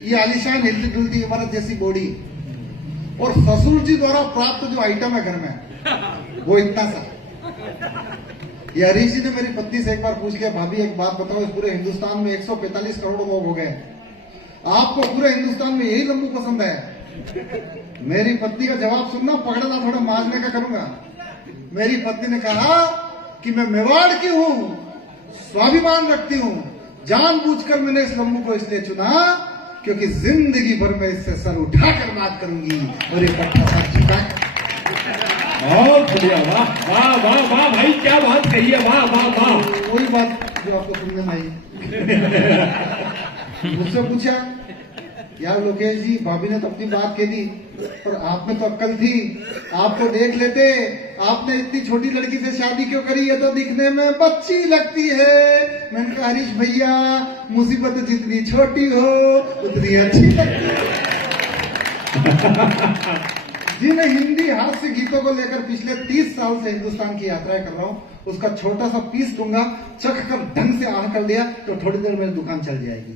ये आलिशान हिलती डुलती इमारत जैसी बॉडी और ससुर जी द्वारा प्राप्त जो आइटम है घर में वो इतना सा। ये हरीश जी ने मेरी पत्नी से एक बार पूछ लिया, भाभी एक बात बताओ, इस पूरे हिंदुस्तान में 145 करोड़ लोग हो गए, आपको पूरे हिंदुस्तान में यही लंबू पसंद है? मेरी पत्नी का जवाब सुनना, पकड़ना थोड़ा मारने का करूंगा। मेरी पत्नी ने कहा कि मैं मेवाड़ की हूं, स्वाभिमान रखती हूं, जानबूझकर मैंने इस लंबू को इसलिए चुना क्योंकि जिंदगी भर में इससे सर उठाकर बात करूंगी और ये पट्टा सर चुका। बहुत बढ़िया, वाह वाह वाह वाह भाई, क्या बात कही है, वाह वाह वाह। वही बात जो आपको सुनने में आई। मुझसे पूछा, यार लोकेश जी, भाभी ने तो अपनी बात कह दी, पर आप में तो अक्ल थी, आप तो देख लेते, आपने इतनी छोटी लड़की से शादी क्यों करी? है तो दिखने में बच्ची लगती है। मैंने कहा हरीश भैया, मुसीबत जितनी छोटी हो उतनी अच्छी लगती है। जिन हिंदी हास्य गीतों को लेकर पिछले 30 साल से हिंदुस्तान की यात्राएं कर रहा हूं, उसका छोटा सा पीस दूंगा, चख कर ढंग से आह कर दिया तो थोड़ी देर मेरी दुकान चल जाएगी।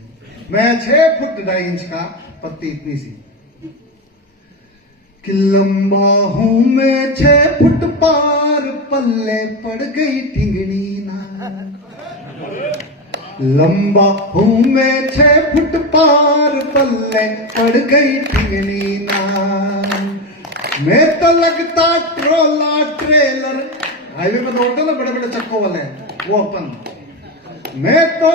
मैं 6 फुट 2.5 इंच का, पत्ती इतनी सी, कि लंबा हूं मैं 6 फुट पार, पल्ले पड़ गई ठिंगनी ना। लंबा हूं मैं 6 फुट पार, पल्ले पड़ गई ठिंगनी ना। मैं तो लगता ट्रोला ट्रेलर, हाईवे में दौड़ते ना बड़े बड़े चक्कों वाले, वो अपन। मैं तो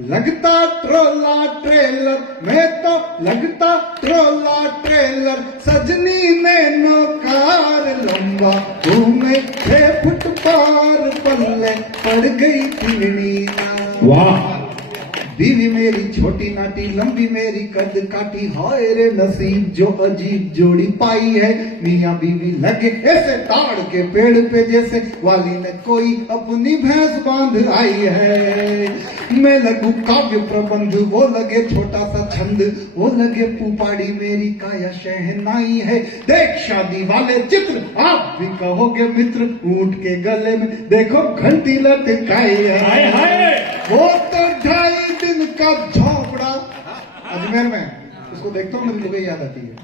लगता ट्रोला ट्रेलर, मैं तो लगता ट्रोला ट्रेलर, सजनी ने नौकार। लंबा हूं मैं 6 फुट पार, पल्ले पड़ गई ठिंगनी ना। वाह। बीवी मेरी छोटी नाटी, लंबी मेरी कद काटी, हाय रे नसीब जो अजीब जोड़ी पाई है। मियां बीवी लगे ऐसे ताड़ के पेड़ पे जैसे वाली ने कोई अपनी भैंस बांध आई है। मैं लगू काव्य प्रबंध, वो लगे छोटा सा छंद, वो लगे पुपाड़ी मेरी काया शहनाई है। देख शादी वाले चित्र, आप भी कहोगे मित्र, ऊंट के गले में देखो घंटी लटकाई है। हाय हाय। वो तो 2.5 दिन का झोपड़ा अजमेर में, उसको देखता हूँ मुझे याद आती है।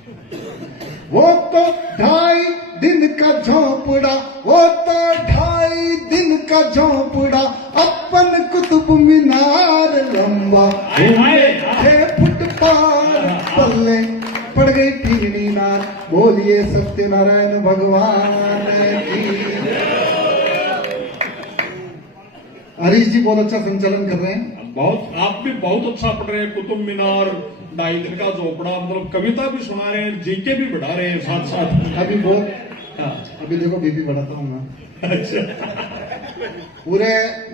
वो तो 2.5 दिन का झोपड़ा, वो तो 2.5 दिन का झोपड़ा, अपन कुतुब मीनार। लंबा 6 फुट पार, पल्ले पड़ गई ठिंगनी नार। बोलिए सत्यनारायण भगवान की। हरीश जी बहुत अच्छा संचालन कर रहे हैं। बहुत, आप भी बहुत अच्छा पढ़ रहे हैं। कुतुब मीनार, 2.5 दिन का झोपड़ा, मतलब कविता भी सुना रहे हैं, जीके भी बढ़ा रहे हैं साथ साथ। अभी बहुत, अभी देखो बीपी बढ़ाता हूँ मैं। अच्छा। पूरे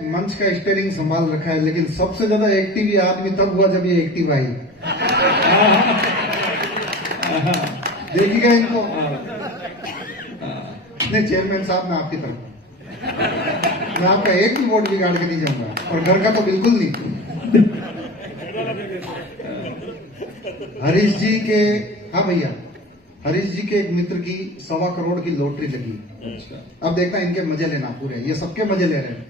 मंच का स्टेयरिंग संभाल रखा है, लेकिन सबसे ज्यादा एक्टिव ये आदमी तब हुआ जब ये एक्टिव आई। देखिएगा इनको। नहीं चेयरमैन साहब, मैं आपकी तरफ, मैं आपका एक भी वोट बिगाड़ के नहीं जाऊंगा, और घर का तो बिल्कुल नहीं। हरीश जी के, हाँ भैया, हरीश जी के एक मित्र की 1.25 करोड़ की लॉटरी लगी। अच्छा। अब देखना इनके मजे लेना पूरे, ये सबके मजे ले रहे हैं।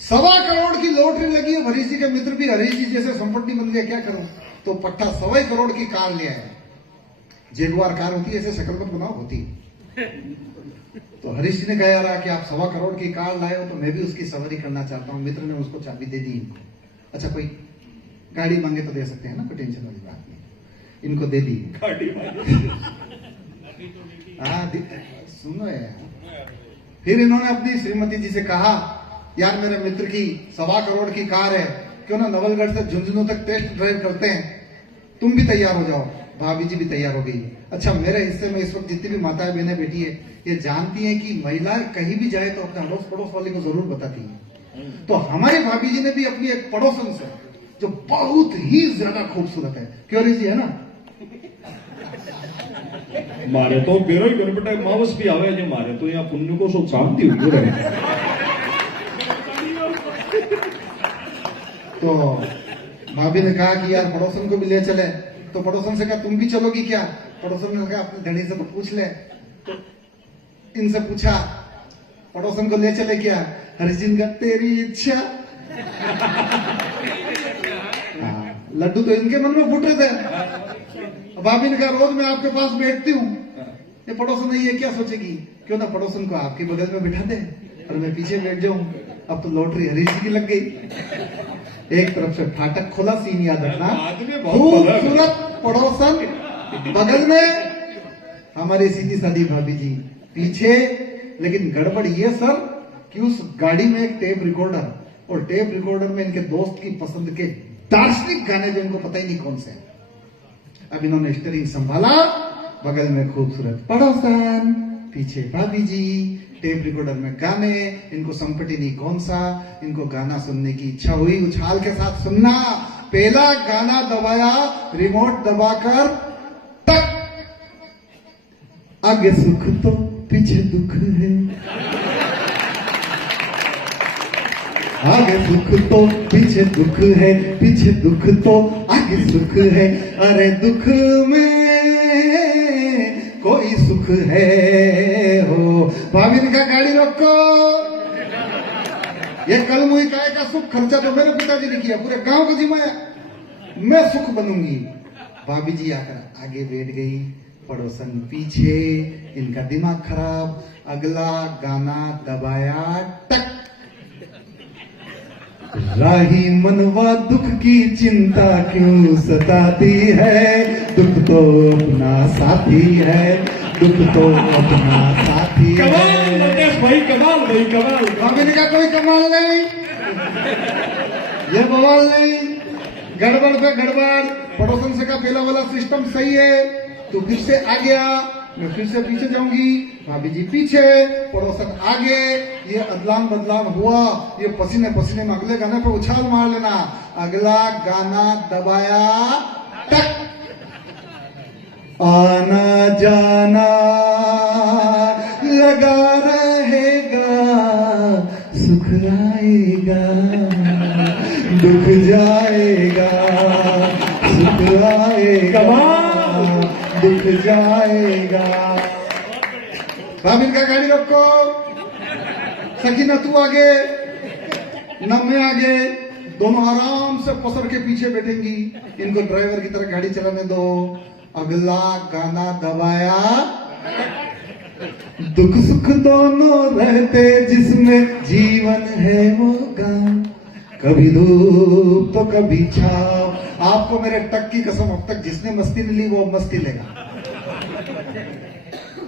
1.25 करोड़ की लॉटरी लगी है, हरीश जी के मित्र भी हरीश जी जैसे संपत्ति बन गया, क्या करूं? तो पट्टा 1.25 करोड़ की कार ले आए। जेगुआर कार होती है, ऐसे शक्ल मत बनाओ, होती। तो हरीश जी ने कहा, यार कि आप 1.25 करोड़ की कार लाए हो तो मैं भी उसकी सवारी करना चाहता हूँ। मित्र ने उसको चाबी दे दी। अच्छा, कोई गाड़ी मांगे तो दे सकते हैं ना, कोई टेंशन वाली बात नहीं। इनको दे दी गाड़ी। हाँ, सुनो यार। फिर इन्होंने अपनी श्रीमती जी से कहा, यार मेरे मित्र की 1.25 करोड़ की कार है, क्यों ना नवलगढ़ से झुंझुनू तक टेस्ट ड्राइव करते हैं, तुम भी तैयार हो जाओ। भाभी जी भी तैयार हो गई। अच्छा, मेरे हिस्से में इस वक्त जितनी भी माताएं बहनें बैठी है, ये जानती हैं कि महिला कहीं भी जाए तो अपने अड़ोस पड़ोस वाले को जरूर बताती है। तो हमारी भाभी जी ने भी अपनी एक पड़ोसन से, जो बहुत ही ज्यादा खूबसूरत है, क्यों जी, है ना? मारे तो बेरो ही घर बेटा मावस भी आवे, जो मारे तो यहाँ पुण्य को सो शांति हो रहे। तो भाभी ने कहा कि यार पड़ोसन को भी ले चले। तो पड़ोसन से कहा, तुम भी चलोगी क्या? पड़ोसन ने कहा, अपने धनी से तो पूछ ले। तो इनसे पूछा, पड़ोसन को ले चले क्या? हरीश जी का, तेरी इच्छा। लड्डू तो इनके मन में फूट रहे थे। भाभी ने कहा रोज मैं आपके पास बैठती हूँ, ये पड़ोसन ये क्या सोचेगी, क्यों ना पड़ोसन को आपके बगल में बिठा दे और मैं पीछे बैठ जाऊं। अब तो लॉटरी हरीश जी की लग गई। एक तरफ से फाटक खोला, सीन याद रखना, खूबसूरत पड़ोसन बगल में, हमारी सीधी सादी भाभी जी पीछे। लेकिन गड़बड़ ये सर कि उस गाड़ी में एक टेप रिकॉर्डर, और टेप रिकॉर्डर में इनके दोस्त की पसंद के दार्शनिक गाने जो इनको पता ही नहीं कौन से। अब इन्होंने स्टीयरिंग संभाला, बगल में खूबसूरत पड़ोसन, पीछे भाभी जी, टेप रिकॉर्डर में गाने, इनको संपटी नहीं कौन सा। इनको गाना सुनने की इच्छा हुई, उछाल के साथ सुनना। पहला गाना दबाया, रिमोट दबाकर टक, आगे सुख तो पीछे दुख है, आगे सुख तो पीछे दुख है, पीछे दुख तो आगे सुख है, अरे दुख में कोई सुख है हो। भाभी ने कहा गाड़ी रोको, ये कल मुई काय का सुख खर्चा तो मेरे पिताजी ने किया, पूरे गांव को जिमाया, मैं सुख बनूंगी। भाभी जी आकर आगे बैठ गई, पड़ोसन पीछे, इनका दिमाग खराब। अगला गाना दबाया, टक, राही मनवा दुख की चिंता क्यों सताती है, दुख तो अपना साथी है, दुख तो अपना साथी है। कमाल मुकेश भाई, कमाल भाई, कमाल। भाभी ने कहा कोई कमाल नहीं, ये बवाल नहीं, गड़बड़ पे गड़बड़। पड़ोसन से कहा पहला वाला सिस्टम सही है, तो फिर से आ गया, मैं फिर से पीछे जाऊंगी। भाभी जी पीछे, पड़ोसन आगे, ये अदलान बदलान हुआ, ये पसीने पसीने में अगले गाने पे उछाल मार लेना। अगला गाना दबाया, टक, आना जाना लगा रहेगा, सुख आएगा दुख जाएगा, सुख आएगा दुख जाएगा। भाभी का गाड़ी रोको, सकीना तू आगे न मैं आगे, दोनों आराम से पसर के पीछे बैठेंगी, इनको ड्राइवर की तरह गाड़ी चलाने दो। अगला गाना दबाया, दुख सुख दोनों रहते जिसमें जीवन है वो गाँव, कभी धूप तो कभी छाव। आपको मेरे टक की कसम, अब तक जिसने मस्ती नहीं ली वो मस्ती लेगा।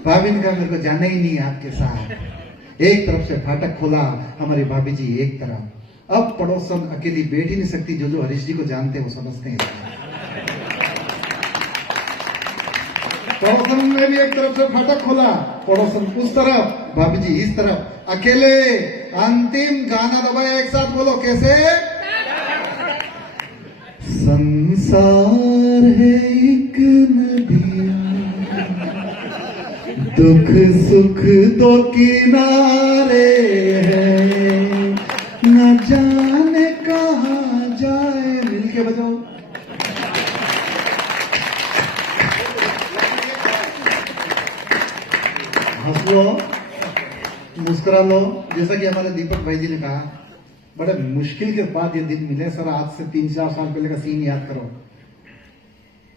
भाभी ने कहा मेरे को जाना ही नहीं आपके साथ। एक तरफ से फाटक खोला, हमारी भाभी जी एक तरफ। अब पड़ोसन अकेली बैठ ही नहीं सकती, जो हरीश जी को जानते हैं वो समझते हैं। पड़ोसन ने भी एक तरफ से फाटक खोला, पड़ोसन उस तरफ, भाभी जी इस तरफ, अकेले। अंतिम गाना दबाया, एक साथ बोलो कैसे। संसार है एक नदिया, दुख सुख दो किनारे हैं, न जाने कहाँ जाए। मिलके बजाओ। हंस लो, मुस्कुरा लो। जैसा कि हमारे दीपक भाई जी ने कहा, बड़े मुश्किल के बाद ये दिन मिले सर। आज से 3-4 साल पहले का सीन याद करो।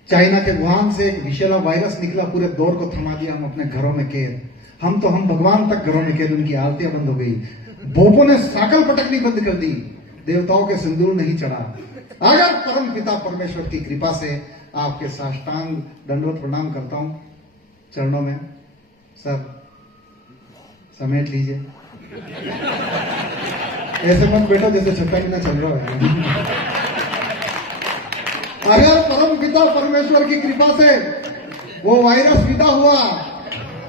चाइना के वुहान से एक विषैला वायरस निकला, पूरे दौर को थमा दिया हम अपने घरों में कैद। हम भगवान तक घरों में कैद, उनकी आरतियां बंद हो गई। बोपो ने साकल पटकनी बंद कर दी, देवताओं के सिंदूर नहीं चढ़ा। अगर परम पिता परमेश्वर की कृपा से आपके साष्टांग दंडवत प्रणाम करता हूं चरणों में। सर समेट लीजिए, ऐसे मत बैठो जैसे छठा महीना चल रहा है। अगर परम पिता परमेश्वर की कृपा से वो वायरस विदा हुआ,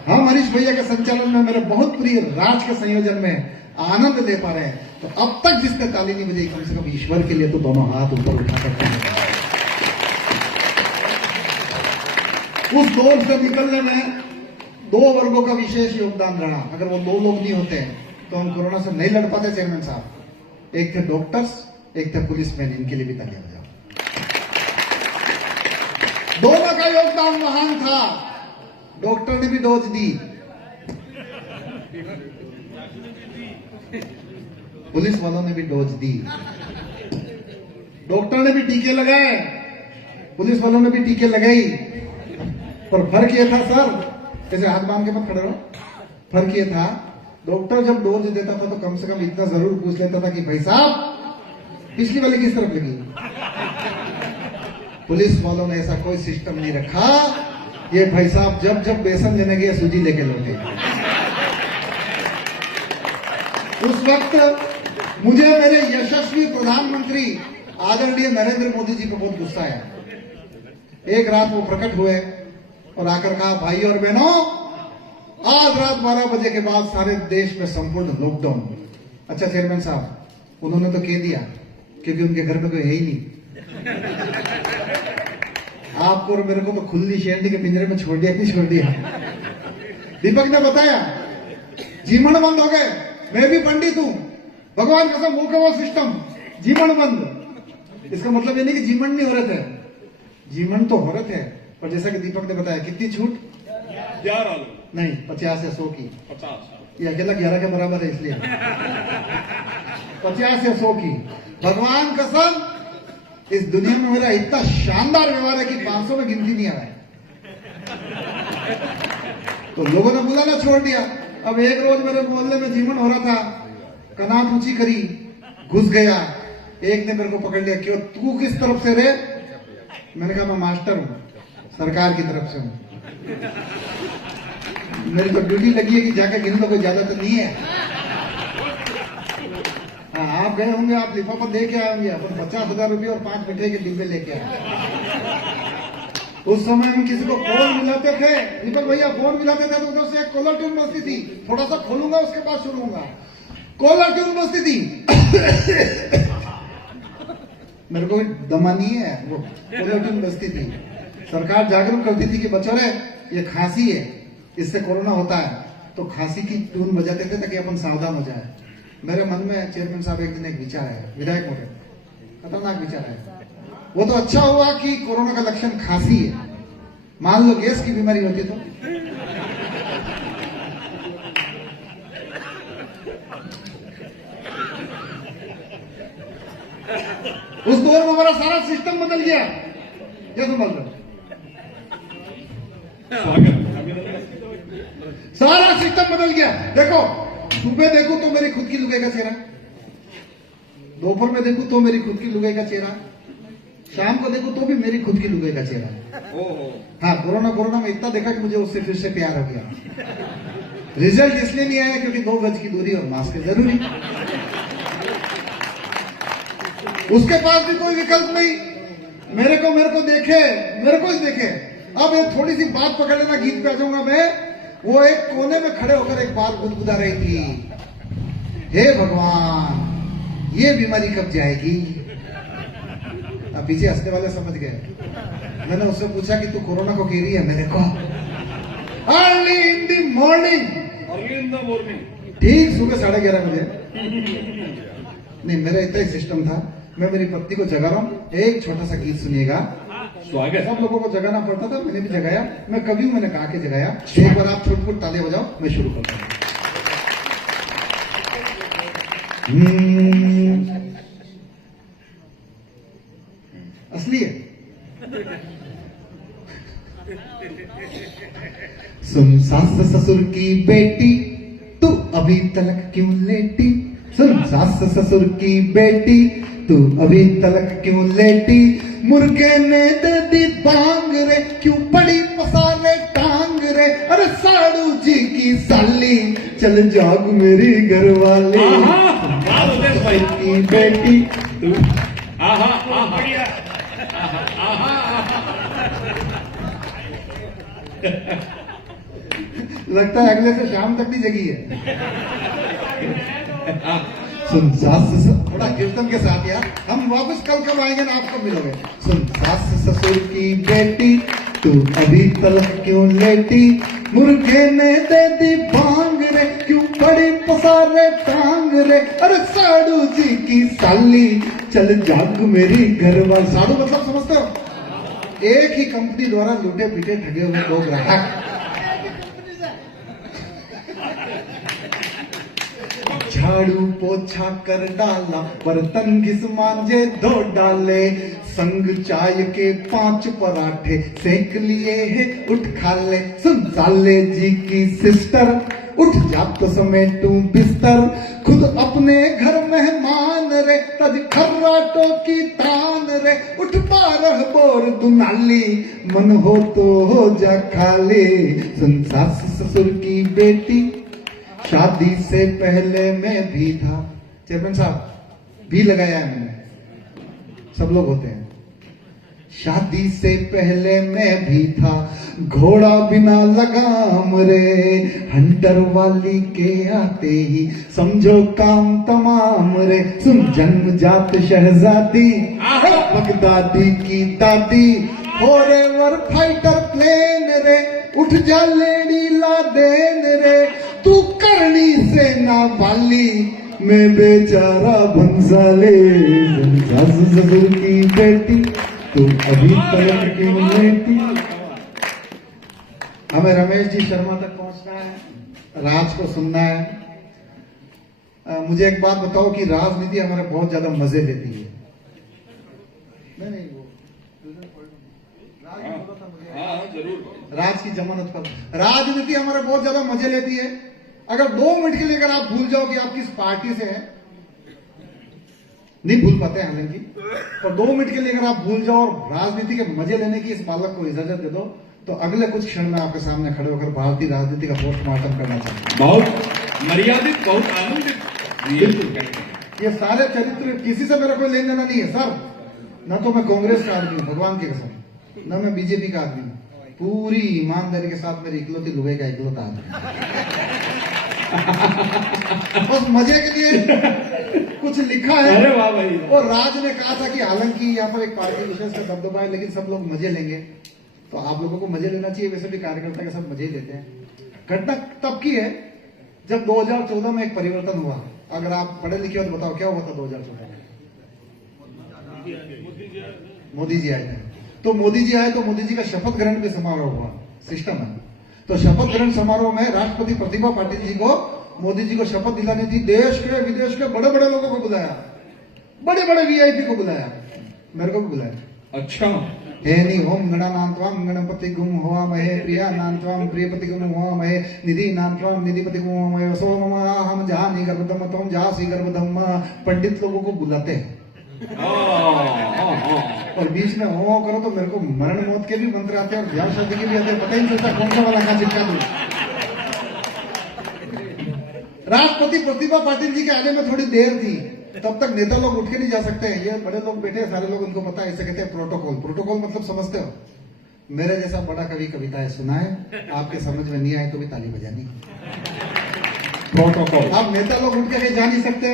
हम हरीश भैया के संचालन में, मेरे बहुत प्रिय राज के संयोजन में आनंद ले पा रहे हैं, तो अब तक जिसने ताली नहीं बजाई, कम से कम ईश्वर के लिए तो दोनों हाथ ऊपर उठा सकते हैं। उस दौर से निकलने में 2 वर्गों का विशेष योगदान रहा। अगर वो 2 लोग नहीं होते तो हम कोरोना से नहीं लड़ पाते चेयरमैन साहब। एक थे डॉक्टर्स, एक थे पुलिसमैन। इनके लिए भी तालियां बजाओ। दोनों का योगदान महान था। डॉक्टर ने भी डोज दी, पुलिस वालों ने भी डोज दी, डॉक्टर ने भी टीके लगाए, पुलिस वालों ने भी टीके लगाई, पर फर्क ये था सर, जैसे हाथ बांध के मत खड़े रहो, फर्क ये था डॉक्टर जब डोज देता था तो कम से कम इतना जरूर पूछ लेता था कि भाई साहब पिछली वाली किस तरफ लगी। पुलिस वालों ने ऐसा कोई सिस्टम नहीं रखा, ये भाई साहब जब जब बेसन लेने गए सूजी लेके लौटे। उस वक्त मुझे मेरे यशस्वी प्रधानमंत्री आदरणीय नरेंद्र मोदी जी पर बहुत गुस्सा आया। एक रात वो प्रकट हुए और आकर कहा, भाई और बहनों, आज रात 12 बजे के बाद सारे देश में संपूर्ण लॉकडाउन। अच्छा चेयरमैन साहब, उन्होंने तो कह दिया क्योंकि उनके घर में कोई है ही नहीं। आपको और मेरे को तो खुली शेरनी के पिंजरे में छोड़ दिया, नहीं छोड़ दिया। दीपक ने बताया जीवन बंद हो गए, मैं भी पंडित हूं, भगवान कसम वो का वो सिस्टम जीवन बंद। इसका मतलब ये नहीं कि जीवन नहीं हो रहे थे, जीवन तो हो रहे थे, पर जैसा कि दीपक ने बताया कितनी छूट, 11 नहीं 50 या 100 की, 50 ये अकेला 11 के बराबर है इसलिए 50 या 100 की। भगवान कसम इस दुनिया में मेरा इतना शानदार व्यवहार है कि 500 में गिनती नहीं आ रहा है। तो लोगों ने बुलाना छोड़ दिया। अब एक रोज मेरे मोहल्ले में जीवन हो रहा था, कनात ऊंची करी, घुस गया। एक ने मेरे को पकड़ लिया, क्यों तू किस तरफ से रे? मैंने कहा मैं मास्टर हूं, सरकार की तरफ से हूं, मेरी तो ड्यूटी लगी है कि जाकर गिन लो, कोई ज्यादा तो नहीं है। हाँ, आप गए होंगे, आप लिफाफा दे के आए होंगे, अपन 50,000 रुपये और 5 मिठाई के डिब्बे लेके आए। उस समय हम किसी को फोन मिलाते थे, दीपक भैया फोन मिलाते थे तो उधर से एक कॉलर ट्यून बजती थी, थोड़ा सा खोलूंगा उसके बाद शुरू होगा, कॉलर ट्यून बजती थी। मेरे को दमा नहीं है, वो कॉलर ट्यून बजती थी। सरकार जागरूक करती थी कि बच्चों रे ये खांसी है, इससे कोरोना होता है, तो खांसी की ट्यून बजाते थे ताकि अपन सावधान हो जाए। मेरे मन में चेयरमैन साहब एक दिन एक विचार है, विधायक मोटे खतरनाक विचार है। वो तो अच्छा हुआ कि कोरोना का लक्षण खांसी है, मान लो गैस की बीमारी होती तो उस दौर में हमारा सारा सिस्टम बदल गया। क्या समझ लो, सारा सिस्टम बदल गया। देखो सुबह देखो तो मेरी खुद की लुगाई का चेहरा, दोपहर में देखो तो मेरी खुद की लुगाई का चेहरा, शाम को देखो तो भी मेरी खुद की लुगाई का चेहरा। हाँ, कोरोना में इतना देखा कि मुझे उससे फिर से प्यार हो गया। रिजल्ट इसलिए नहीं आया क्योंकि 2 गज की दूरी और मास्क है जरूरी, उसके पास भी कोई विकल्प नहीं। मेरे को देखे, मेरे को ही देखे। अब ये थोड़ी सी बात पकड़ लेना, गीत पे आ जाऊंगा मैं। वो एक कोने में खड़े होकर एक बात गुदगुदा रही थी, हे भगवान ये बीमारी कब जाएगी। अब पीछे हंसने वाले समझ गए। मैंने उससे पूछा कि तू कोरोना को कह रही है? मेरे को अर्ली इन द मॉर्निंग, ठीक सुबह 11:30 बजे। नहीं, मेरा इतना ही सिस्टम था, मैं मेरी पत्नी को जगा रहा हूं, एक छोटा सा गीत सुनिएगा। स्वागत। सब लोगों को जगाना पड़ता था, मैंने भी जगाया। मैं कभी हूं, मैंने कहा के जगाया। एक बार आप छुटपुट ताले बजाओ, मैं शुरू करता हूं। असली है। सुन सास ससुर की बेटी, तू अभी तलक क्यों लेटी। सुन सास ससुर की बेटी, तू अभी तलक क्यों लेटी। मुर्गे ने दे दी बांग रे, क्यों पड़ी पसारे टांग रे। अरे साड़ू जी की साली, चल जाग मेरी घरवाली। की बेटी तू लगता है अगले से शाम तक नहीं जगी है। सुन सास थोड़ा कीर्तन के साथ यार, हम वापस कल कब आएंगे ना, आप कब मिलोगे। सुन सास ससुर की बेटी, तू अभी तलक क्यों लेटी। मुर्गे ने दे दी बांग रे, क्यों बड़ी पसारे टांग रे। अरे साड़ू जी की साली, चल जाग मेरी घरवाली। साड़ू मतलब समझते हो, एक ही कंपनी द्वारा लूटे पीटे ठगे हुए लोग ग्राहक। झाड़ू पोछा कर डाला, बर्तन घिस मांजे धो डाले। संग चाय के 5 पराठे सेक लिए है, उठ खा ले। सुन साले जी की सिस्टर, उठ जा तो समेटू बिस्तर, खुद अपने घर मेहमान रे, तज खर्राटों की तान रे। उठ 12 बोर दुनाली, मन हो तो हो जा खाली। सुन सास ससुर की बेटी, शादी से पहले मैं भी था। चेयरमैन साहब भी लगाया है मैंने, सब लोग होते हैं। शादी से पहले मैं भी था, घोड़ा बिना लगाम रे। हंटर वाली के आते ही समझो काम तमाम रे। सुन जन्मजात शहजादी, बगदादी की दादी, फॉरएवर फाइटर प्लेन रे। उठ जा लेडी लादेन रे, तू करनी से ना वाली, मैं बेचारा बंसाले। सास ससुर की बेटी, तुम अभी तक क्यों लेटी। हमें रमेश जी शर्मा तक पहुंचना है, राज को सुनना है। मुझे एक बात बताओ कि राजनीति हमारे बहुत ज्यादा मजे लेती है। नहीं वो जरूर राज की जमानत पर। राजनीति हमारे बहुत ज्यादा मजे लेती है। अगर 2 मिनट के लिए अगर आप भूल जाओ कि आप किस पार्टी से हैं, नहीं भूल पाते हैं हालांकि, और 2 मिनट के लिए अगर आप भूल जाओ और राजनीति के मजे लेने की इस बालक को इजाजत दे दो, तो अगले कुछ क्षण में आपके सामने खड़े होकर भारतीय राजनीति का पोस्टमार्टम करना चाहते हैं। बहुत मर्यादित, बहुत आनंदित। ये सारे चरित्र किसी से मेरा कोई लेन देना नहीं है सर। न तो मैं कांग्रेस का आदमी हूं, भगवान की कसम, न मैं बीजेपी का आदमी हूं। पूरी ईमानदारी के साथ मेरी इकलौती लुबे का इकलौता आदमी। बस मजे के लिए कुछ लिखा है। अरे वाह भाई। और राज ने कहा था कि हालांकि यहाँ पर एक पार्टी विशेष का दबदबा है, लेकिन सब लोग मजे लेंगे, तो आप लोगों को मजे लेना चाहिए। वैसे भी कार्यकर्ता के सब मजे ही लेते हैं। घटना तब की है जब 2014 में एक परिवर्तन हुआ। अगर आप पढ़े लिखे हो तो बताओ क्या हुआ था 2014 में? मोदी जी आए थे। तो मोदी जी आए तो मोदी जी का शपथ ग्रहण भी समारोह हुआ, सिस्टम है। तो शपथ ग्रहण समारोह में राष्ट्रपति प्रतिभा पाटिल जी को, मोदी जी को शपथ दिलानी थी। देश के विदेश के बड़े बड़े लोगों को बुलाया, बड़े बड़े वीआईपी को बुलाया, मेरे को भी बुलाया। अच्छा। हे नि ओम गणानान्त्वाम गणपति गुम हुआ महे, प्रिया नान्त्वाम प्रियपति गुम हुआ महे, निधि नान्त्वाम निधिपति गुम हुआ महे, वसो मम हम जानी गर्भधम तम जासी गर्भधम। पंडित लोगों को बुलाते हैं और बीच में हो करो तो मेरे को मरण मौत के भी मंत्र आते हैं और ब्याह शादी के भी आते हैं। पता ही नहीं चलता कौन सा वाला कहां चिपका दूं। राष्ट्रपति प्रतिभा पाटिल जी के आने में थोड़ी देर थी, तब तक नेता लोग उठ के नहीं जा सकते हैं। ये बड़े लोग बैठे हैं, सारे लोग, उनको पता है, इसे कहते हैं प्रोटोकॉल। प्रोटोकॉल मतलब समझते हो? मेरे जैसा बड़ा कवि कविताएं सुनाए, आपके समझ में नहीं आए तो भी ताली बजानी। प्रोटोकॉल। आप नेता लोग उठ के कहीं जा नहीं सकते।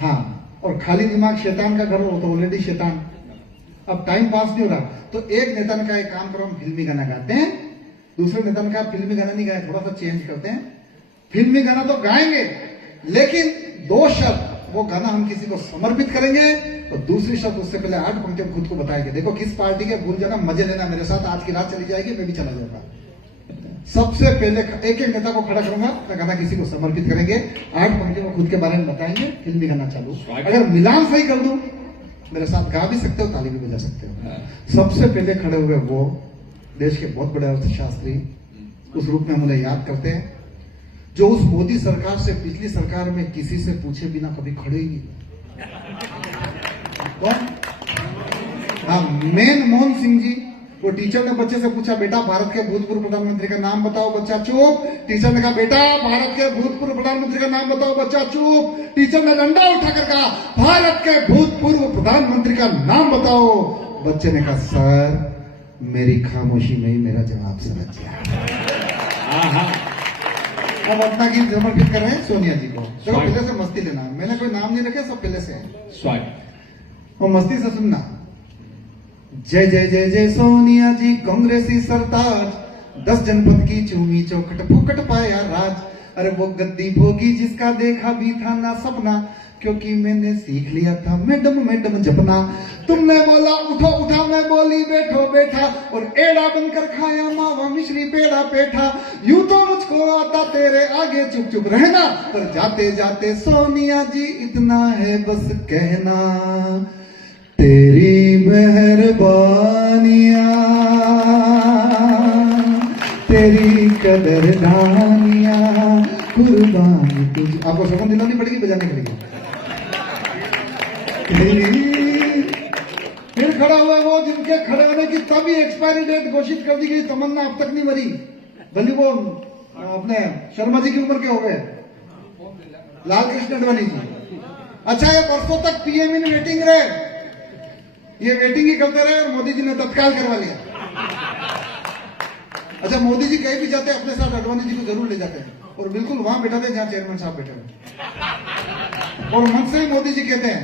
हाँ, और खाली दिमाग शैतान का घर हो तो ऑलरेडी शैतान। अब टाइम पास नहीं हो रहा, तो एक नेता ने कहा एक काम करो, हम फिल्मी गाना गाते हैं। दूसरे नेता ने कहा फिल्मी गाना नहीं गाए, थोड़ा सा चेंज करते हैं। फिल्मी गाना तो गाएंगे, लेकिन 2 शब्द वो गाना हम किसी को समर्पित करेंगे, और दूसरी शब्द उससे पहले 8 पंक्ति हम खुद को बताएंगे। देखो किस पार्टी के, भूल जाना, मजे लेना मेरे साथ। आज की रात चली जाएगी, मैं भी चला जाऊंगा। सबसे पहले एक एक नेता को खड़ा करूंगा, मैं गाना किसी को समर्पित करेंगे, 8 पंक्ति में खुद के बारे में बताएंगे, फिल्मी गाना चालू। अगर मिलान सही कर दूं, मेरे साथ गा भी सकते हो, ताली भी बजा सकते हो। सबसे पहले खड़े हुए वो देश के बहुत बड़े अर्थशास्त्री, उस रूप में हम उन्हें याद करते हैं, जो उस मोदी सरकार से, पिछली सरकार में किसी से पूछे बिना कभी खड़े ही नहीं। कौन? हाँ, मनमोहन सिंह जी। वो टीचर ने बच्चे से पूछा, बेटा भारत के भूतपूर्व प्रधानमंत्री का नाम बताओ। बच्चा चुप। टीचर ने कहा, बेटा भारत के भूतपूर्व प्रधानमंत्री का नाम बताओ। बच्चा चुप। टीचर ने डंडा उठाकर कहा, भारत के भूतपूर्व प्रधानमंत्री का नाम बताओ। बच्चे ने कहा, सर मेरी खामोशी में ही मेरा जवाब समझ गया। अब अपना गीत समर्पित कर रहे हैं सोनिया जी को। चलो पहले से मस्ती लेना, मैंने कोई नाम नहीं रखे, सब पहले से है। वो मस्ती से सुनना। जय जय जय जय सोनिया जी कांग्रेसी सरताज, 10 जनपद की चूमी चौखट फुकट पाया राज। अरे वो गद्दी भोगी जिसका देखा भी था ना सपना, क्योंकि मैंने सीख लिया था मैडम मैडम जपना। तुमने बोला उठो उठा, मैं बोली बैठो बैठा, और एड़ा बनकर खाया मावा मिश्री पेड़ा पेठा। यूं तो मुझको आता तेरे आगे चुप चुप रहना, पर जाते जाते सोनिया जी इतना है बस कहना, तेरी मेहरबानियां, तेरी कदरदानियां, कुर्बानी तुझ। आपको शगुन दिलानी पड़ेगी बजाने के लिए। फिर खड़ा हुआ वो जिनके खड़े होने की तभी एक्सपायरी डेट घोषित कर दी गई, तमन्ना अब तक नहीं मरी, भले वो अपने शर्मा जी की उम्र के हो गए, लाल कृष्ण अडवाणी जी। अच्छा, ये बरसों तक पीएम इन वेटिंग रहे, ये वेटिंग ही करते रहे और मोदी जी ने तत्काल करवा लिया। अच्छा, मोदी जी कहीं भी जाते अपने साथ अडवाणी जी को जरूर ले जाते हैं और बिल्कुल वहां बैठाते जहां चेयरमैन साहब बैठे हुए, और मन से ही मोदी जी कहते हैं,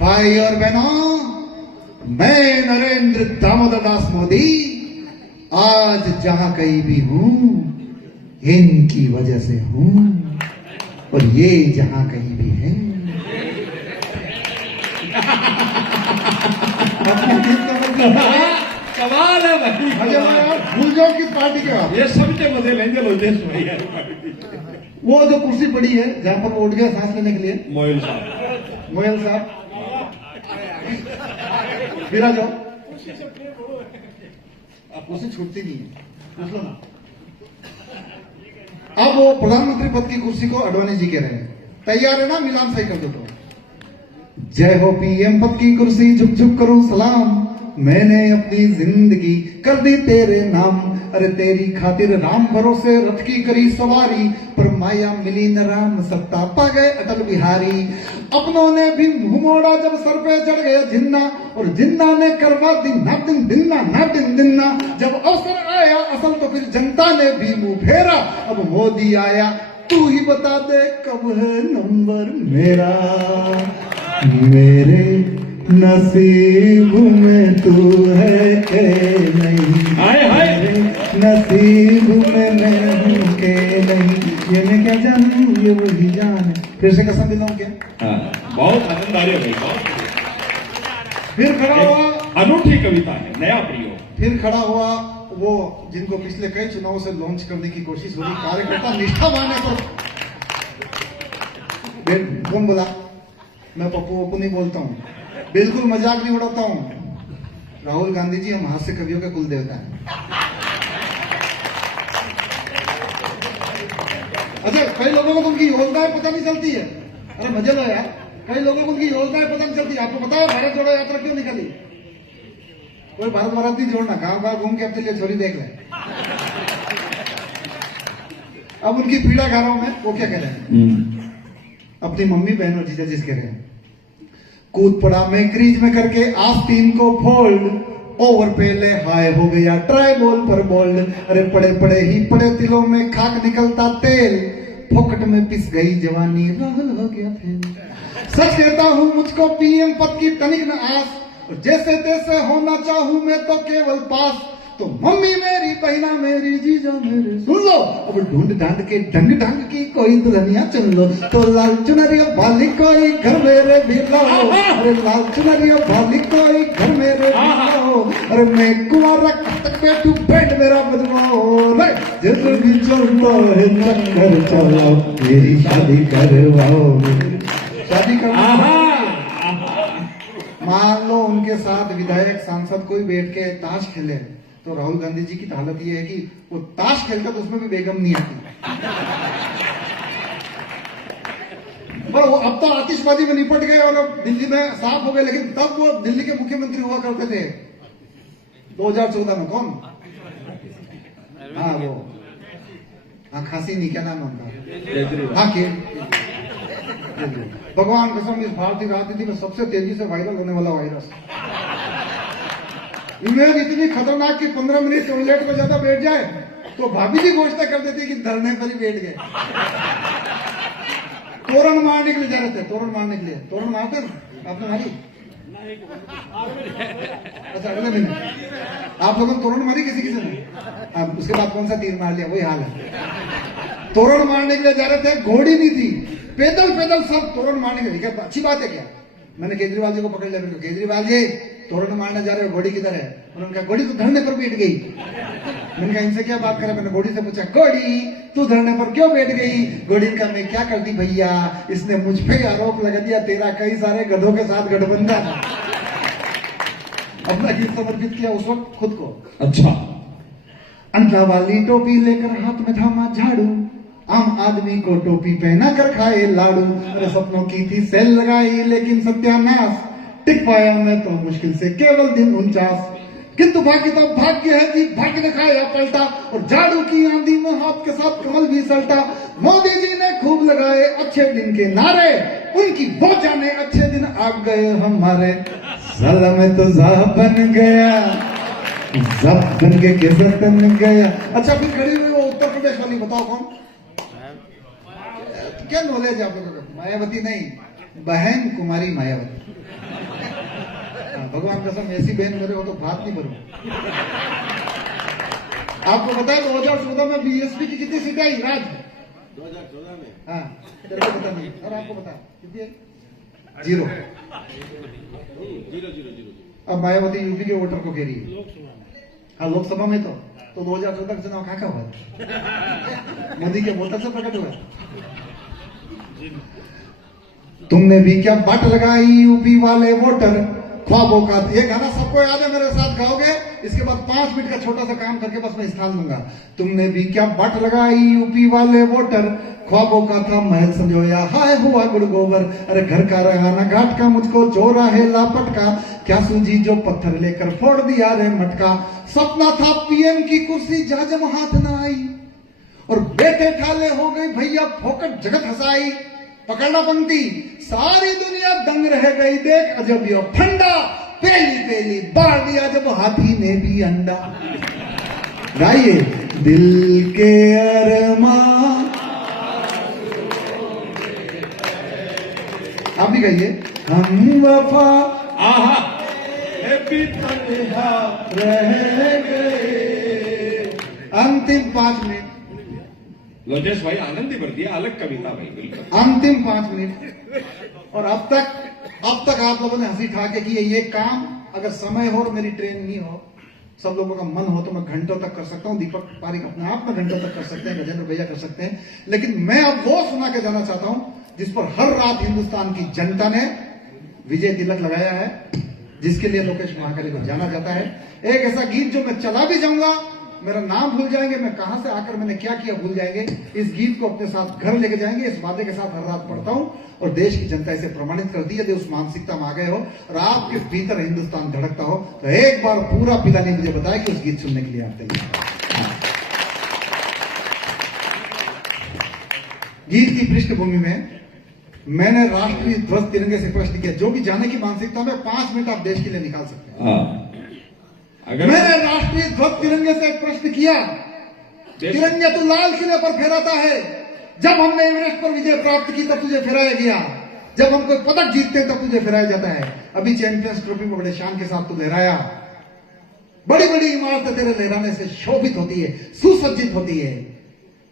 भाई और बहनों, मैं नरेंद्र दामोदर दास मोदी आज जहां कहीं भी हूं इनकी वजह से हूं, और ये जहां कहीं भी है कमाल है भाई। अजय यार, भूल जाओ किस पार्टी के आप। ये सबके मजे लेंगे लोग देश में यार। वो जो कुर्सी पड़ी है जहां पर वो उठ गया सांस लेने के लिए, मोयल साहब, मोयल साहब फिरा जाओ, कुर्सी छूटती नहीं है, पूछ लो ना। अब वो प्रधानमंत्री पद की कुर्सी को अडवाणी जी कह रहे हैं, तैयार है ना, मिलान सही कर दो तो। जय हो पीएम पद की कुर्सी, झुक झुक करूं सलाम, मैंने अपनी जिंदगी कर दी तेरे नाम, अरे तेरी खातिर राम भरोसे रथ की करी सवारी, पर माया मिली न राम सत्ता पा गए अटल बिहारी। अपनों ने भी मुंह मोड़ा जब सर पे चढ़ गया जिन्ना, और जिन्ना ने करवा दी नाटिन दिन्ना नाटिन दिन्ना। जब अवसर आया असल तो फिर जनता ने भी मुंह फेरा, अब मोदी आया तू ही बता दे कब है नंबर मेरा, मेरे नसीब में तू है के नहीं, हाय हाय, नसीब में मैं हूँ के नहीं, ये मैं क्या जानूं ये वही जाने। फिर से कसम दिलाऊं क्या? बहुत आनंद आ रही है भाई, बहुत। फिर खड़ा हुआ, अनूठी कविता है, नया प्रयोग। फिर खड़ा हुआ वो जिनको पिछले कई चुनावों से लॉन्च करने की कोशिश हो रही, कार्यकर्ता निष्ठावान है। तो कौन बोला? मैं पप्पू पप्पू नहीं बोलता हूँ, बिल्कुल मजाक नहीं उड़ाता हूँ। राहुल गांधी जी हम हास्य कवियों के कुल देवता हैं। अच्छा, कई लोगों को उनकी योजनाएं पता नहीं चलती है। अरे मजे लो यार, कई लोगों को उनकी योजनाएं पता नहीं चलती। आपको पता है भारत जोड़ो यात्रा क्यों निकली? कोई भारत भारत नहीं जोड़ना, गांव गांव घूम के अपने लिए छोरी देख ले। अब उनकी पीड़ा गा रहा हूं मैं, वो क्या कह रहे हैं, अपनी मम्मी बहन और जीजा जिस कह रहे हैं, कूद पड़ा मैं क्रीज में करके आस्तीन को फोल्ड, ओवर पहले हाय हो गया ट्राई बॉल पर बोल्ड, अरे पड़े पड़े ही पड़े तिलों में खाक निकलता तेल, फोकट में पिस गई जवानी राहुल हो गया फेल। सच कहता हूं मुझको पीएम पद की तनिक न आस, और जैसे तैसे होना चाहूं मैं तो केवल पास, तो मम्मी मेरी बहना मेरी जीजा मेरे सुन लो, अब ढूंढ ढांड के ढंग ढंग की कोई दुल्हनिया चुन लो, तो लाल चुनरिया बाली कोई घर मेरे भी लाओ, अरे लाल चुनरिया बाली कोई घर मेरे भी लाओ, अरे मैं कुंवारा कब तक बैठू पेट मेरा बदलाओ, जैसे भी चलता है चक्कर चलाओ, मेरी शादी करवाओ, शादी करवाओ। मान लो उनके साथ विधायक सांसद कोई बैठ के ताश खेले, तो राहुल गांधी जी की हालत ये है कि वो ताश खेलता तो उसमें भी बेगम नहीं आती। पर वो अब तो आतिशबाजी में निपट गए और अब दिल्ली में साफ हो गए, लेकिन तब वो दिल्ली के मुख्यमंत्री हुआ करते थे 2014 में। कौन? हाँ वो, हाँ खांसी नहीं, क्या नाम है उनका? हाँ भगवान कसम, इस भारतीय राजनीति में सबसे तेजी से वायरल होने वाला वायरस। इमेज इतनी खतरनाक कि 15 मिनट टॉयलेट में ज्यादा बैठ जाए तो भाभी जी घोषणा कर देती कि धरने पर ही बैठ गए। तोरण मारने के लिए जा रहे थे, तोरण मारने के लिए। तोरण मारते आपने मारी? अच्छा, अगले महीने आप लोगों ने तोरण मारी किसी किसी ने? उसके बाद कौन सा तीर मार लिया, वही हाल है। तोरण मारने के लिए जा रहे थे, घोड़ी नहीं थी, पैदल पैदल सब तोरण मारने के लिए। अच्छी बात है क्या? मैंने केजरीवाल जी को पकड़ लिया, केजरीवाल जी तोरण मारने जा रहे हो, घोड़ी किधर है? उन्होंने कहा घोड़ी तो धरने पर बैठ गई। मैंने कहा इनसे क्या बात करा? मैंने घोड़ी से पूछा, घोड़ी तू धरने पर क्यों बैठ गई? घोड़ी का मैं क्या कर दी भैया, इसने मुझ पे आरोप लगा दिया तेरा कई सारे गधों के साथ गठबंधन। अपना गीत समर्पित किया उस वक्त खुद को। अच्छा। अंडा वाली टोपी लेकर हाथ में थामा झाड़ू, आम आदमी को टोपी पहना कर खाए लाड़ू। अरे सपनों की थी सेल लगाई लेकिन सत्यानाश, टिक पाया मैं तो मुश्किल से केवल दिन 49। किंतु भाग्य तो भाग्य है कि भाग्य ने खाया पलटा, और झाड़ू की आंधी में हाथ के साथ कमल भी सल्टा। मोदी जी ने खूब लगाए अच्छे दिन के नारे, उनकी वो जाने अच्छे दिन आ गए हमारे। साला मैं तो ज़ाब बन गया, ज़ाब बन के कैसे बन गया। अच्छा फिर खड़ी हुई वो उत्तर प्रदेश वाली बताओ कौन? क्या नॉलेज आप लोगों को? मायावती नहीं, बहन कुमारी मायावती। भगवान कसम ऐसी बहन मेरे हो तो भात नहीं भरूं। आपको पता है 2014 में बीएसपी की कितनी सीटें आई राज? 2014 में? हाँ, तेरे को पता नहीं और आपको पता कितनी है? 0। अब मायावती यूपी के वोटर को घेरी है। हाँ, लोकसभा में तो 2014 का चुनाव कहाँ का हुआ? मोदी के वोटर से प्रकट हुआ। तुमने भी क्या बाट लगाई यूपी वाले वोटर, ख्वाबों का। ये गाना सबको याद है, मेरे साथ गाओगे? इसके बाद 5 मिनट का छोटा सा काम करके बस मैं स्थान दूंगा। तुमने भी क्या बाट लगाई यूपी वाले वोटर, ख्वाबों का था महल संजोया, हाय हुआ गुड़ गोबर। अरे घर का रहा ना घाट का, मुझको चोरा है लापट का। क्या सूझी जो पत्थर लेकर फोड़ दिया रे मटका। सपना था पीएम की कुर्सी जहाजम हाथ न आई, और बेटे ठाले हो गई भैया फोकट जगत हंसाई। पकड़ना पंक्ति, सारी दुनिया दंग रह गई देख अजब यो फंडा, पहली पहली बार दिया जब हाथी ने भी अंडा। गाइए, दिल के अरमान। आप भी गाइए, हम वफा आहा हैप्पी तन्हा रह गए। अंतिम 5 मिनट लोकेश भाई आनंद ही भर दिया, अलग कविता भाई बिल्कुल। अंतिम 5 मिनट। और अब तक आप लोगों ने हंसी ठा के किए ये काम। अगर समय हो और मेरी ट्रेन नहीं हो, सब लोगों का मन हो तो मैं घंटों तक कर सकता हूं। दीपक पारिक अपने आप में घंटों तक कर सकते हैं, गजेंद्र भैया कर सकते हैं। लेकिन मैं अब वो सुना के जाना चाहता हूं जिस पर हर रात हिंदुस्तान की जनता ने विजय तिलक लगाया है, जिसके लिए लोकेश महाकाली को जाना जाता है। एक ऐसा गीत जो मैं चला भी जाऊंगा, मेरा नाम भूल जाएंगे, मैं कहां से आकर मैंने क्या किया भूल जाएंगे। इस गीत को अपने साथ घर लेके जाएंगे, इस वादे के साथ हर रात पढ़ता हूं। और देश की जनता इसे प्रमाणित करती है। यदि उस मानसिकता में आ गए हो और आपके भीतर हिंदुस्तान धड़कता हो, तो एक बार पूरा पिलानी मुझे बताया कि उस गीत सुनने के लिए आप तैयार। गीत की पृष्ठभूमि में मैंने राष्ट्रीय ध्वज तिरंगे से प्रश्न किया। जो भी जाने की मानसिकता में 5 मिनट आप देश के लिए निकाल सकते हैं। अगर मैंने राष्ट्रीय ध्वज तिरंगे से एक प्रश्न किया, तिरंगे तो लाल किले पर फहराता है। जब हमने एवरेस्ट पर विजय प्राप्त की तब तुझे फहराया गया, जब हम कोई पदक जीतते हैं तब तुझे फहराया जाता है। अभी चैंपियंस ट्रॉफी में बड़े शान के साथ तू लहराया। बड़ी बड़ी इमारतें तेरे लहराने से शोभित होती है, सुसज्जित होती है।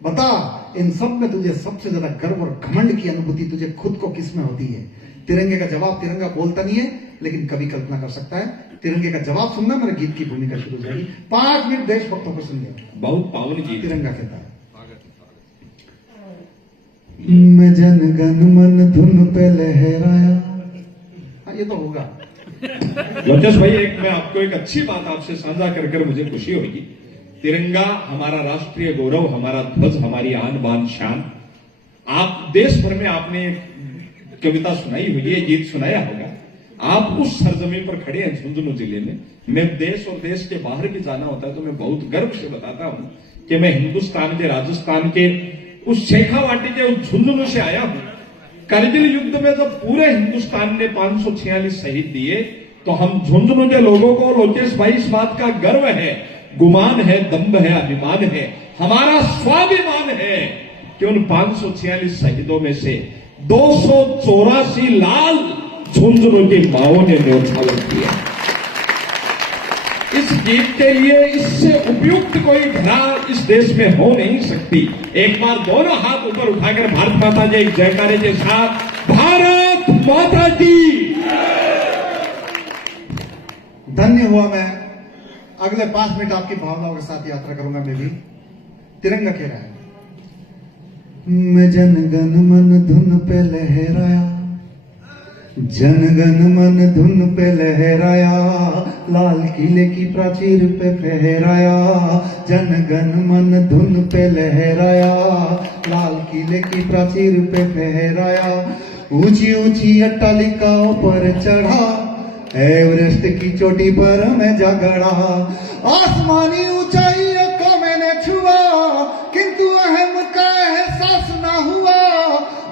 बता, इन सब में तुझे सबसे ज्यादा गर्व और घमंड की अनुभूति तुझे खुद को किस में होती है? तिरंगे का जवाब तिरंगा बोलता नहीं है, लेकिन कभी कल्पना कर सकता है। तिरंगे का जवाब सुनना, मेरे गीत की भूमिका शुरू हो जाएगी। 5 मिनट देशभक्तों को सुन लिया। बहुत पावन गीत। तिरंगा कहता है, मैं जन गण मन धुन पे लहराया। हाँ, ये तो होगा। लोकेश भाई, मैं आपको एक अच्छी बात आपसे साझा कर मुझे खुशी होगी। तिरंगा हमारा राष्ट्रीय गौरव, हमारा ध्वज, हमारी आन बान शान। आप देश भर में आपने कविता सुनाई हुई है, गीत सुनाया होगा। आप उस सरजमीन पर खड़े हैं झुंझुनू जिले में। मैं देश और देश के बाहर भी जाना होता है तो मैं बहुत गर्व से बताता हूं कि मैं हिंदुस्तान के, राजस्थान के उस शेखावाटी के उस झुंझुनू से आया हूं। करगिल युद्ध में जब पूरे हिंदुस्तान ने 546 शहीद दिए, तो हम झुंझुनू के लोगों को, लोकेश भाई, इस बात का गर्व है, गुमान है, दम्भ है, अभिमान है, हमारा स्वाभिमान है कि उन 546 शहीदों में से 284 लाल झुंझुनू की माओं ने न्योछावर किया। इस गीत के लिए इससे उपयुक्त कोई धरा इस देश में हो नहीं सकती। एक बार दोनों हाथ ऊपर उठाकर भारत माता के एक जयकारे के साथ भारत माता की। धन्य हुआ मैं। अगले 5 मिनट आपकी भावनाओं के साथ यात्रा करूंगा। मैं भी तिरंगा कह रहा है, मैं जन गण मन धुन पे लहराया, जनगण मन धुन पे लहराया, लाल किले की प्राचीर पे फहराया। जनगण मन धुन पे लहराया, लाल किले की प्राचीर पे फहराया। ऊंची ऊंची अट्टालिकाओं पर चढ़ा, एवरेस्ट की चोटी पर मैं जा गड़ा। आसमानी ऊंचाइयों को मैंने छुआ, किंतु अहम का एहसास ना हुआ।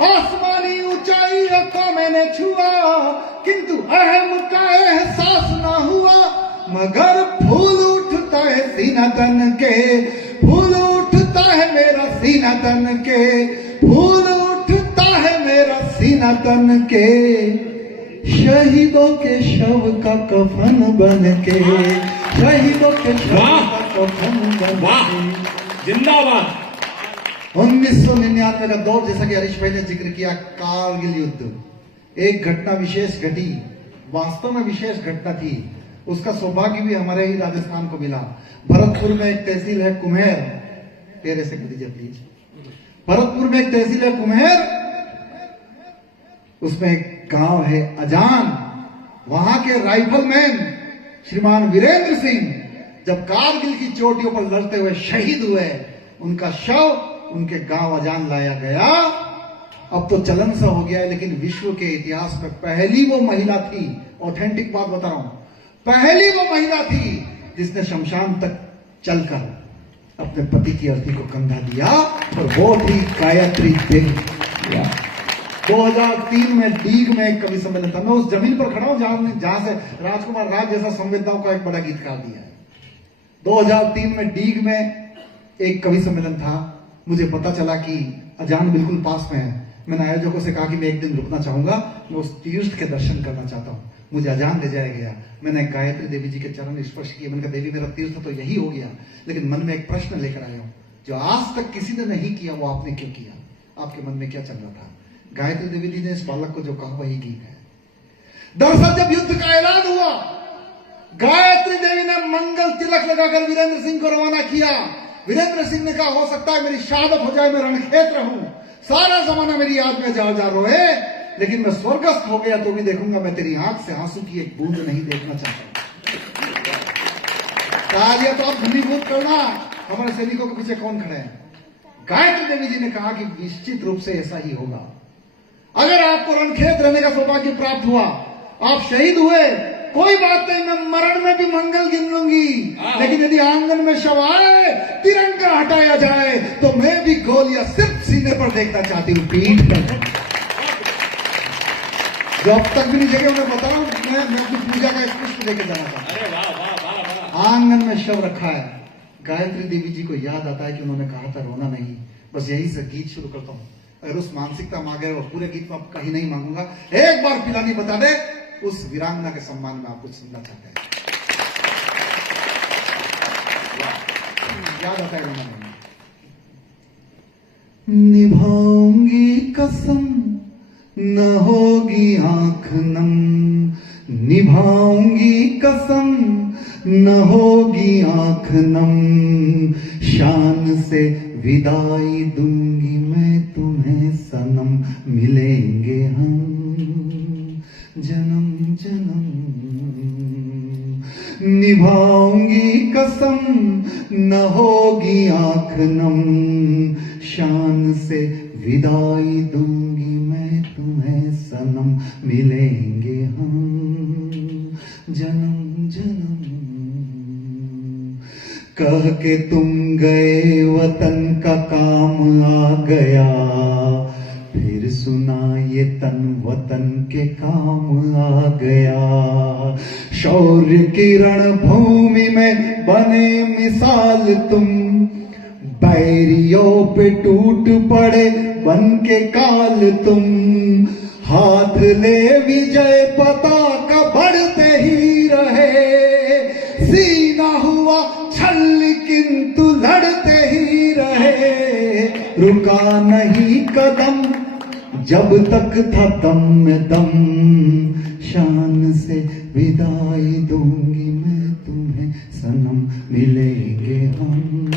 आसमानी ऊंचाइयों को मैंने छुआ, किंतु अहम का एहसास ना हुआ। मगर फूल उठता है सीना तन के, फूल उठता है मेरा सीना तन के, फूल उठता है मेरा सीना तन के। शहीदों के शव का कफन बन के, शहीदों के शव का कफन बन के। जिंदाबाद। 1999 का दौर, जैसा कि हरीश भाई ने जिक्र किया, कारगिल युद्ध एक घटना विशेष घटी, वास्तव में विशेष घटना थी। उसका सौभाग्य भी हमारे ही राजस्थान को मिला। भरतपुर में एक तहसील है कुम्हेर, प्यारे से कर दीजिए प्लीज। भरतपुर में एक तहसील है कुम्हेर, उसमें एक गांव है अजान। वहां के राइफलमैन श्रीमान वीरेंद्र सिंह जब कारगिल की चोटियों पर लड़ते हुए शहीद हुए, उनका शव उनके गांव अजान लाया गया। अब तो चलन सा हो गया है, लेकिन विश्व के इतिहास में पहली वो महिला थी, ऑथेंटिक बात बता रहा हूं, पहली वो महिला थी जिसने शमशान तक चलकर अपने पति की अर्थी को कंधा दिया, और वो थी गायत्री देवी। 2003 में डीग में एक कवि सम्मेलन था। मैं उस जमीन पर खड़ा हूं जहां से राजकुमार राज जैसा संवेदनाओं का एक बड़ा गीतकार दिया है। 2003 में डीग में एक कवि सम्मेलन था। मुझे पता चला कि अजान बिल्कुल पास में है। मैंने आयोजकों से कहा कि मैं एक दिन रुकना चाहूंगा, मैं उस तीर्थ के दर्शन करना चाहता हूं। मुझे अजान ले जाया गया। मैंने गायत्री देवी जी के चरण स्पर्श किए। मैंने कहा, देवी मेरा तीर्थ तो यही हो गया, लेकिन मन में एक प्रश्न लेकर आया हूं जो आज तक किसी ने नहीं किया, वो आपने क्यों किया? आपके मन में क्या चल रहा था? गायत्री देवी जी ने इस बालक को जो कहा वही गीत है। दरअसल जब युद्ध का ऐलान हुआ, गायत्री देवी ने मंगल तिलक लगाकर वीरेंद्र सिंह को रवाना किया। वीरेंद्र सिंह ने कहा, हो सकता है मेरी शहादत हो जाए, मैं रणखेत्र हूं, सारा जमाना मेरी याद में जार जार रोए, लेकिन मैं स्वर्गस्थ हो गया तो भी देखूंगा, मैं तेरी आंख से आंसू की एक बूंद नहीं देखना चाहता। तालियां तो आप घनीभूत करना। हमारे सैनिकों के पीछे कौन खड़े हैं? गायत्री देवी जी ने कहा कि निश्चित रूप से ऐसा ही होगा। अगर आपको रणखेत्र रहने का सौभाग्य प्राप्त हुआ, आप शहीद हुए, कोई बात नहीं, मैं मरण में भी मंगल गिन लूंगी, लेकिन यदि आंगन में शव आए, तिरंगा हटाया जाए, तो मैं भी गोलियां सिर्फ सीने पर देखना चाहती हूँ, पीठ पर। जो अब तक भी नहीं जगह, उन्हें बता रहा हूं, मैं अपनी पूजा का एक पुष्प लेके जाना था। आंगन में शव रखा है। गायत्री देवी जी को याद आता है कि उन्होंने कहा था रोना नहीं। बस यही से गीत शुरू करता हूं। अगर उस मानसिकता मांगे और पूरे गीत में आप कहीं नहीं मांगूंगा, एक बार पिलानी बता दे, उस वीरांगना के सम्मान में आप कुछ सुनना चाहते हैं। याद आता है रोना नहीं। निभाऊंगी कसम, न होगी आंख नम, निभाऊंगी कसम, न होगी आंख नम, शान से विदाई दूंगी मैं तुम्हें सनम, मिलेंगे हम जन्म जन्म। निभाऊंगी कसम, न होगी आंख नम, शान से विदाई दूंगी मैं तुम्हें सनम, मिलेंगे हम जन्म जन्म। कह के तुम गए वतन का काम आ गया, फिर सुना ये तन वतन के काम आ गया। शौर्य की रणभूमि में बने मिसाल तुम, बैरियों पे टूट पड़े बन के काल तुम। हाथ ले विजय पताका बढ़ते ही रहे, सीना हुआ छल किंतु लड़ते ही रहे। रुका नहीं कदम जब तक था दम में दम, शान से विदाई दूंगी मैं तुम्हें सनम, मिलेंगे हम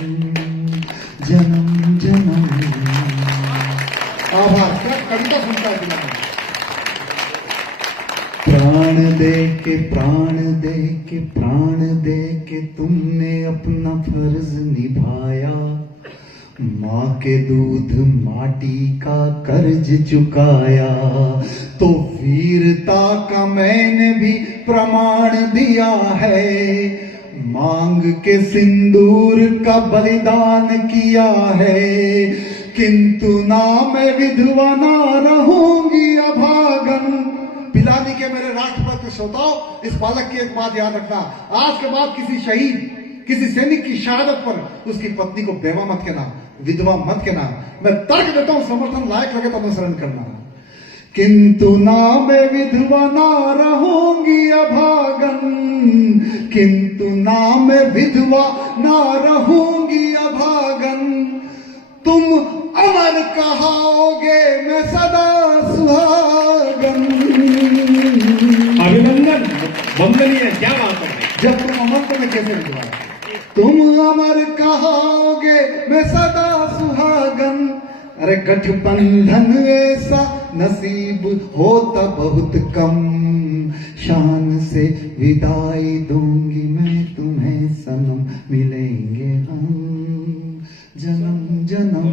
जन्म जन्म। आभार। कविता सुनता है के प्राण दे के तुमने अपना फर्ज निभाया, माँ के दूध माटी का कर्ज चुकाया, तो वीरता का मैंने भी प्रमाण दिया है, मांग के सिंदूर का बलिदान किया है, किंतु ना मैं विधवा ना रहूंगी अभागन। पिलानी के मेरे राष्ट्रपति श्रोताओ, इस बालक की एक बात याद रखना, आज के बाद किसी शहीद, किसी सैनिक की शहादत पर उसकी पत्नी को बेवा मत कहना, विधवा मत कहना। मैं तर्क देता हूं, समर्थन लायक लगे तो अनुसरण करना। किंतु ना मैं विधवा ना रहूंगी अभागन, किंतु ना मैं विधवा ना रहूंगी अभागन, तुम अमर कहाओगे मैं सदा सुहागन। अभिनंदन, वंदनीय, क्या बात है। जब तुम अमर तो मैं कैसे विधवा, तुम अमर कहाओगे मैं सदा सुहागन। अरे गठबंधन ऐसा नसीब होता बहुत कम, शान से विदाई दूंगी मैं तुम्हें सनम, मिलेंगे हम जन्म जन्म।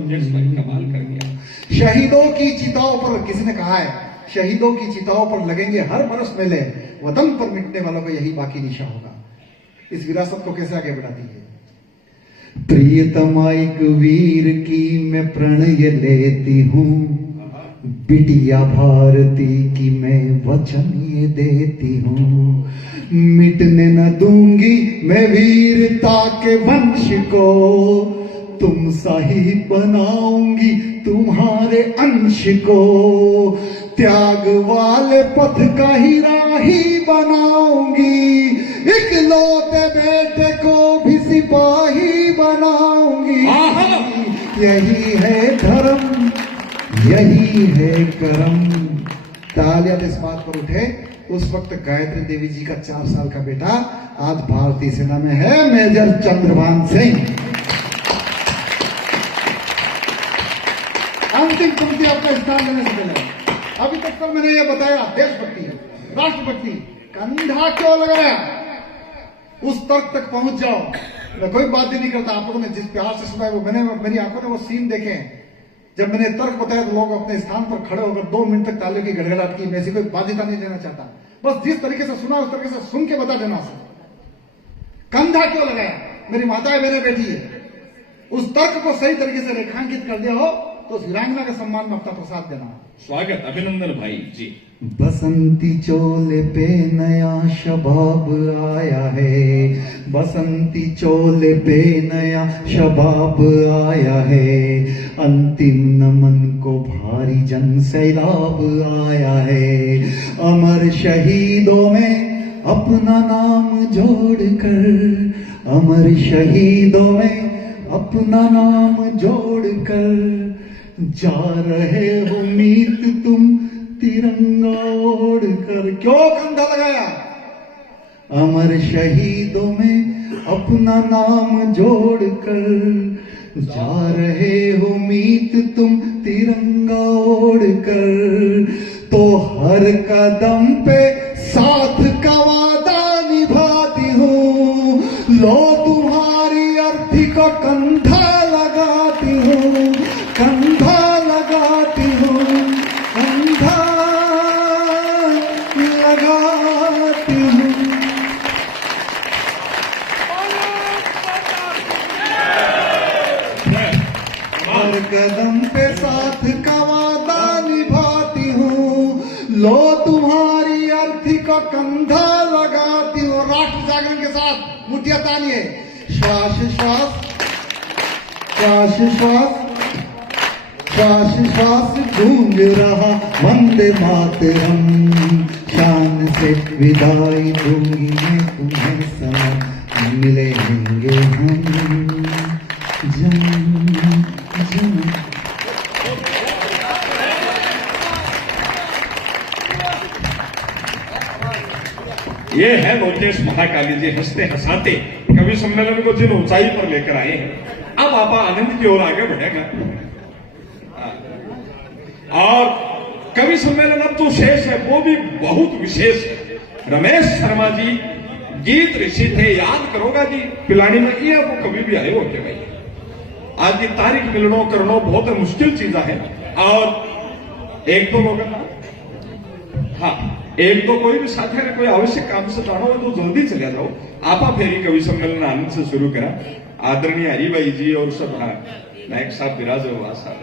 कमाल कर दिया। शहीदों की चिताओं पर, किसी ने कहा है, शहीदों की चिताओं पर लगेंगे हर बरस मेले, वतन पर मिटने वालों का यही बाकी निशा होगा। इस विरासत को कैसे आगे बढ़ाती है। प्रियतमा एक वीर की मैं प्रणय लेती हूँ, बिटिया भारती की मैं वचन ये देती हूँ, मिटने न दूंगी मैं वीरता के वंश को, तुम सा ही बनाऊंगी तुम्हारे अंश को, त्याग वाले पथ का ही राही बनाऊंगी, इकलौते बेटे को भी सिपाही बनाऊंगी। यही है धर्म, यही है करम। तालियां इस बात पर उठे, उस वक्त गायत्री देवी जी का 4 साल का बेटा आज भारतीय सेना में है, मेजर चंद्रभान सिंह। अंतिम पंक्ति आपका स्थान लेने से पहले अभी तक तो मैंने ये बताया, देशभक्ति, राष्ट्रभक्ति, कंधा क्यों लगाया, उस तर्क तक पहुंच जाओ। मैं कोई बात ही नहीं करता, आप लोगों ने जिस प्यार से सुना है वो मैंने, मेरी आंखों ने वो सीन देखे। जब मैंने तर्क बताया तो लोग अपने स्थान पर खड़े होकर 2 मिनट तक तालियों की गड़गड़ाहट की। मैं ऐसी कोई बाध्यता नहीं देना चाहता, बस जिस तरीके से सुना उस तरीके से सुन के बता देना। कंधा क्यों लगाया, मेरी माता है, मेरे बेटी है, उस तर्क को सही तरीके से रेखांकित कर दिया हो तो उस वीरांगना के सम्मान में अपना प्रसाद देना। स्वागत, अभिनंदन भाई जी। बसंती चोले पे नया शबाब आया है, बसंती चोले पे नया शबाब आया है, अंतिम नमन को भारी जन सैलाब आया है, अमर शहीदों में अपना नाम जोड़कर, अमर शहीदों में अपना नाम जोड़कर, जा रहे हो मीत तुम तिरंगा ओढ़ कर। क्यों कंधा लगाया, अमर शहीदों में अपना नाम जोड़कर, जा रहे हो मीत तुम तिरंगा ओढ़ कर, तो हर कदम पे साथ का वादा निभाती हूँ, लो तुम्हारी अर्थी को कंधा लगाती हूँ, कंधा लगाती हूँ, कंधा लगाती हूँ। हर कदम पे साथ का वादा निभाती हूँ, लो तुम्हारी अर्थी को कंधा लगाती हूँ। राष्ट्र जागरण के साथ मुठिया तानिए, श्वास श्वास, श्वास श्वास, श्वास श्वास गूंज रहा वंदे मातरम, शान से विदाई दूंगी मैं तुम्हें सनम, मिलेंगे हम जन्म जन्म। ये है लोकेश महाकाली जी, हंसते हंसाते कवि सम्मेलन को जिन ऊंचाई पर लेकर आए हैं। अब आप आनंद की ओर आगे बढ़ेगा और कवि सम्मेलन अब जो शेष है वो भी बहुत विशेष है। रमेश शर्मा जी गीत ऋषि थे, याद करोगा जी पिलानी में ये वो कभी भी आए होते भाई। आज की तारीख मिलनो करनो बहुत मुश्किल चीज है। और एक दो लोग हाँ एक तो कोई भी साथ है कोई आवश्यक काम से जाना हो तो जल्दी चले जाओ। आपा फेरी कवि सम्मेलन आनंद से शुरू करा। आदरणीय हरिभाई जी और सब नायक साहब विराज हुआ साहब